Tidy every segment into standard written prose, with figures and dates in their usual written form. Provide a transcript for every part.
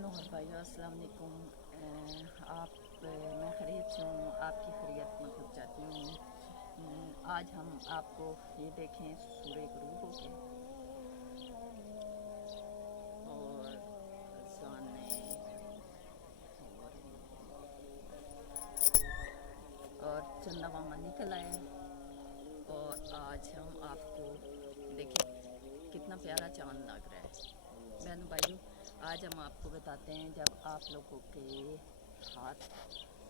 बहनों और भाइयों अस्सलाम वालेकुम। मैं खैरियत से हूँ, आपकी खैरियत मैं खुद चाहती हूँ। आज हम आपको ये देखें सूरह रूह के और सामने और चंदा मामा निकल आए और आज हम आपको देखें कितना प्यारा चांद लग रहा है। बहनों भाइयों, आज हम आपको बताते हैं जब आप लोगों के हाथ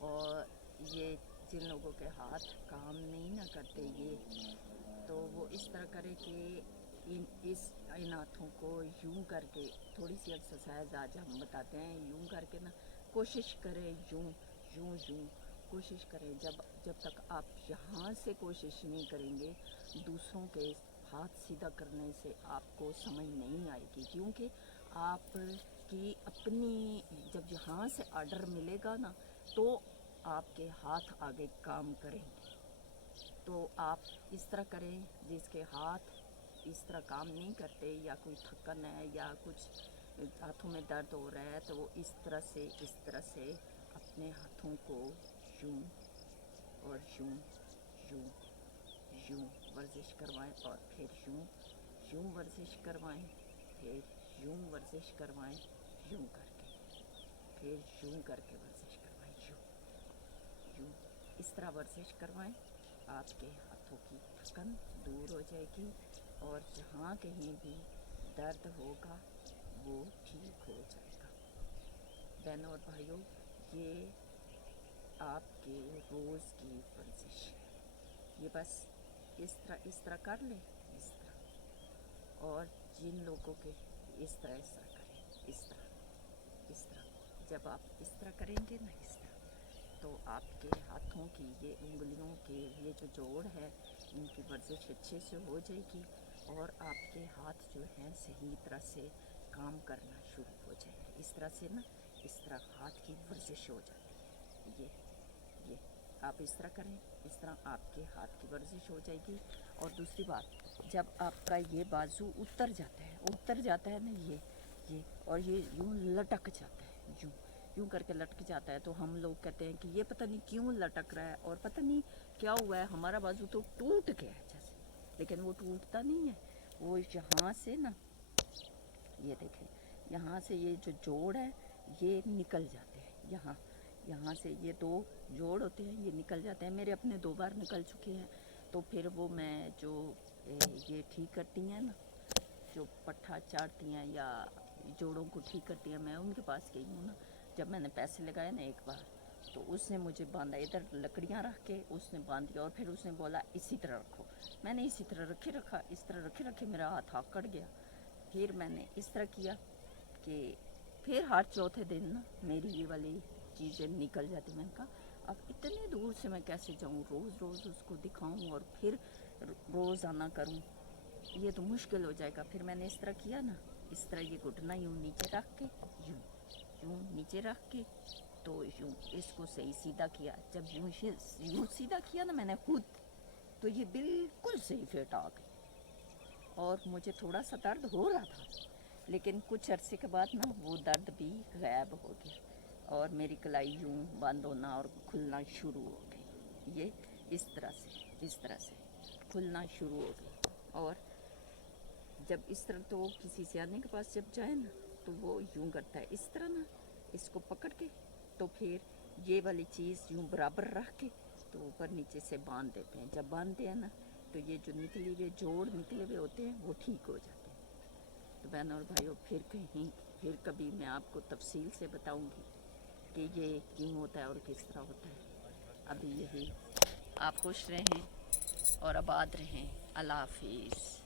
और ये जिन लोगों के हाथ काम नहीं ना करते ये तो वो इस तरह करे कि इन हाथों को यूं करके थोड़ी सी एक्सरसाइज आज हम बताते हैं। यूं करके ना कोशिश करें, यूं यूं यूं कोशिश करें। जब तक आप यहाँ से कोशिश नहीं करेंगे दूसरों के हाथ सीधा करने से आपको समझ नहीं आएगी, क्योंकि आपकी अपनी जब यहाँ से ऑर्डर मिलेगा ना तो आपके हाथ आगे काम करेंगे। तो आप इस तरह करें, जिसके हाथ इस तरह काम नहीं करते या कोई थकन है या कुछ हाथों में दर्द हो रहा है तो वो इस तरह से अपने हाथों को यूं और यूं यूं यूं वर्जिश करवाएं और फिर यूं वर्जिश करवाएं, फिर यूं वर्जिश करवाएं, यूं करके, फिर यूं करके वर्जिश करवाएं, यूं इस तरह वर्जिश करवाएं। आपके हाथों की थकन दूर हो जाएगी और जहाँ कहीं भी दर्द होगा वो ठीक हो जाएगा। बहनों और भाइयों, ये आपके रोज़ की वर्जिश है। ये बस इस तरह कर लें, इस तरह। और जिन लोगों के इस तरह करें, इस तरह जब आप इस तरह करेंगे ना इस तरह तो आपके हाथों की ये उंगलियों के ये जो जोड़ है इनकी वर्जिश अच्छे से हो जाएगी और आपके हाथ जो हैं सही तरह से काम करना शुरू हो जाएंगे। इस तरह से ना इस तरह हाथ की वर्जिश हो जाती है। ये आप इस तरह करें, इस तरह आपके हाथ की वर्जिश हो जाएगी। और दूसरी बात, जब आपका ये बाजू उतर जाता है ना ये और ये यूं लटक जाता है, यूं करके लटक जाता है तो हम लोग कहते हैं कि ये पता नहीं क्यों लटक रहा है और पता नहीं क्या हुआ है, हमारा बाजू तो टूट गया है जैसे। लेकिन वो टूटता नहीं है, वो यहाँ से ना ये देखें, यहाँ से ये जो जोड़ है ये निकल जाते हैं। यहाँ से ये दो जोड़ होते हैं, ये निकल जाते हैं। मेरे अपने 2 बार निकल चुके हैं। तो फिर वो मैं जो ये ठीक करती हैं ना, जो पट्ठा चाटती हैं या जोड़ों को ठीक करती हैं, मैं उनके पास गई हूँ ना। जब मैंने पैसे लगाए ना एक बार तो उसने मुझे बांधा, इधर लकड़ियाँ रख के उसने बांध दिया और फिर उसने बोला इसी तरह रखो। मैंने इसी तरह रखा, इस तरह रखे मेरा हाथ आकड़ गया। फिर मैंने इस तरह किया कि फिर हर चौथे दिन ना मेरी ये वाली चीज़ें निकल जाती। मैंने कहा अब इतने दूर से मैं कैसे जाऊँ, रोज़ उसको दिखाऊँ और फिर रोज़ आना करूँ, ये तो मुश्किल हो जाएगा। फिर मैंने इस तरह किया ना, इस तरह ये घुटना यूँ नीचे रख के यूँ नीचे रख के तो यूँ इसको सही सीधा किया। जब यूँ सीधा किया ना मैंने खुद, तो ये बिल्कुल सही फिट आ गई। और मुझे थोड़ा सा दर्द हो रहा था लेकिन कुछ अरसे के बाद ना वो दर्द भी गायब हो गया और मेरी कलाई यूँ बंद होना और खुलना शुरू हो गई। ये इस तरह से खुलना शुरू हो गई। और जब इस तरह तो किसी सियाने के पास जब जाए ना तो वो यूँ करता है इस तरह ना, इसको पकड़ के तो फिर ये वाली चीज़ यूँ बराबर रख के तो ऊपर नीचे से बांध देते हैं। जब बांधते हैं ना तो ये जो निकले हुए जोड़ निकले हुए होते हैं वो ठीक हो जाते हैं। तो बहनों और भाइयों, फिर कभी मैं आपको तफसील से बताऊंगी कि ये क्यों होता है और किस तरह होता है। अभी यही आप खुश रहें और आबाद रहें। अल्लाह हाफिज़।